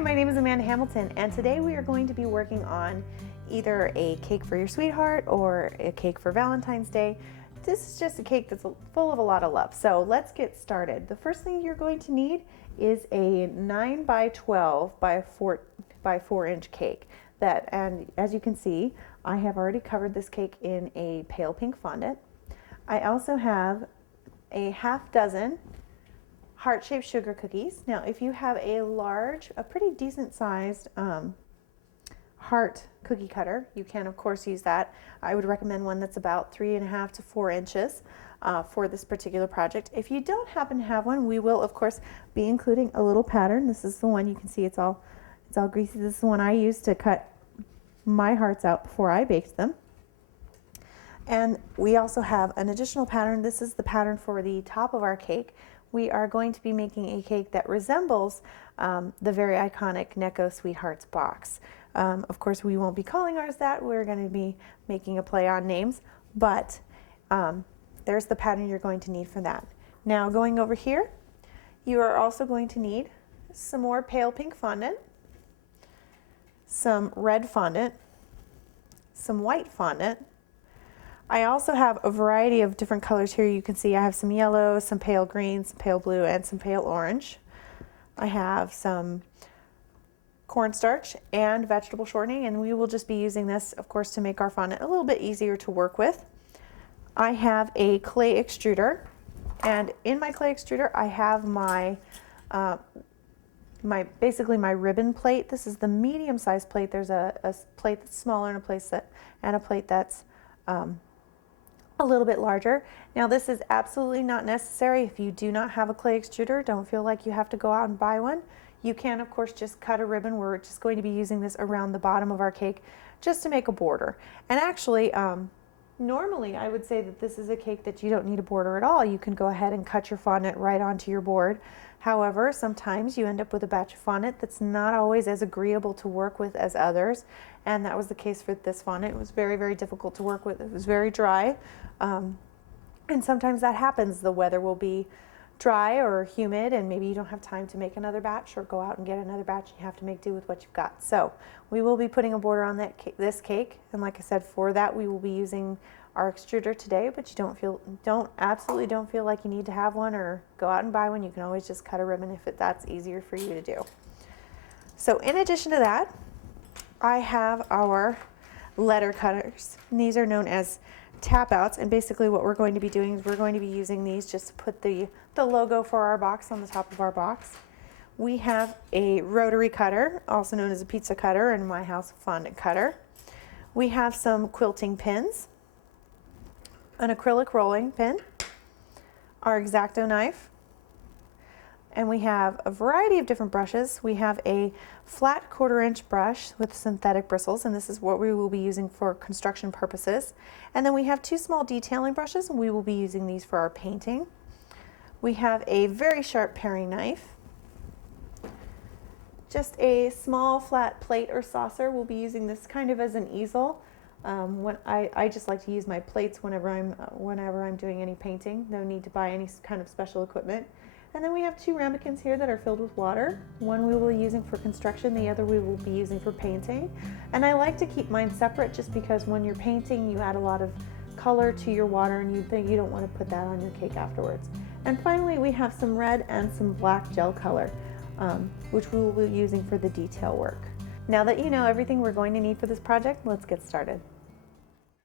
my name is Amanda Hamilton, and today we are going to be working on either a cake for your sweetheart or a cake for Valentine's Day. This is just a cake that's full of a lot of love. So let's get started. The first thing you're going to need is a 9 by 12 by 4 inch cake. And as you can see, I have already covered this cake in a pale pink fondant. I also have a half dozen heart-shaped sugar cookies. Now, if you have a pretty decent sized heart cookie cutter, you can of course use that. I would recommend one that's about 3.5 to 4 inches for this particular project. If you don't happen to have one, we will of course be including a little pattern. This is the one you can see it's all greasy. This is the one I used to cut my hearts out before I baked them. And we also have an additional pattern. This is the pattern for the top of our cake. We are going to be making a cake that resembles the very iconic Necco Sweethearts box. Of course, we won't be calling ours that. We're going to be making a play on names, but there's the pattern you're going to need for that. Now, going over here, you are also going to need some more pale pink fondant, some red fondant, some white fondant. I also have a variety of different colors here. You can see I have some yellow, some pale green, some pale blue, and some pale orange. I have some cornstarch and vegetable shortening, and we will just be using this, of course, to make our fondant a little bit easier to work with. I have a clay extruder, and in my clay extruder, I have my basically my ribbon plate. This is the medium-sized plate. There's a plate that's smaller and a plate that's a little bit larger. Now, this is absolutely not necessary. If you do not have a clay extruder, don't feel like you have to go out and buy one. You can, of course, just cut a ribbon. We're just going to be using this around the bottom of our cake just to make a border. And actually, normally I would say that this is a cake that you don't need a border at all. You can go ahead and cut your fondant right onto your board. However, sometimes you end up with a batch of fondant that's not always as agreeable to work with as others. And that was the case for this fondant. It was very, very difficult to work with. It was very dry. And sometimes that happens. The weather will be dry or humid, and maybe you don't have time to make another batch or go out and get another batch. You have to make do with what you've got. So we will be putting a border on this cake. And like I said, for that, we will be using our extruder today, but you absolutely don't feel like you need to have one or go out and buy one. You can always just cut a ribbon if that's easier for you to do. So in addition to that, I have our letter cutters. And these are known as tap outs, and basically what we're going to be doing is we're going to be using these just to put the logo for our box on the top of our box. We have a rotary cutter, also known as a pizza cutter, in my house, a fondant cutter. We have some quilting pins, an acrylic rolling pin, our X-Acto knife, and we have a variety of different brushes. We have a flat 1/4 inch brush with synthetic bristles, and this is what we will be using for construction purposes. And then we have 2 small detailing brushes, and we will be using these for our painting. We have a very sharp paring knife, just a small flat plate or saucer. We'll be using this kind of as an easel. When I just like to use my plates whenever I'm doing any painting. No need to buy any kind of special equipment. And then we have 2 ramekins here that are filled with water. One we will be using for construction, the other we will be using for painting. And I like to keep mine separate just because when you're painting, you add a lot of color to your water, and you don't want to put that on your cake afterwards. And finally, we have some red and some black gel color, which we will be using for the detail work. Now that you know everything we're going to need for this project, let's get started.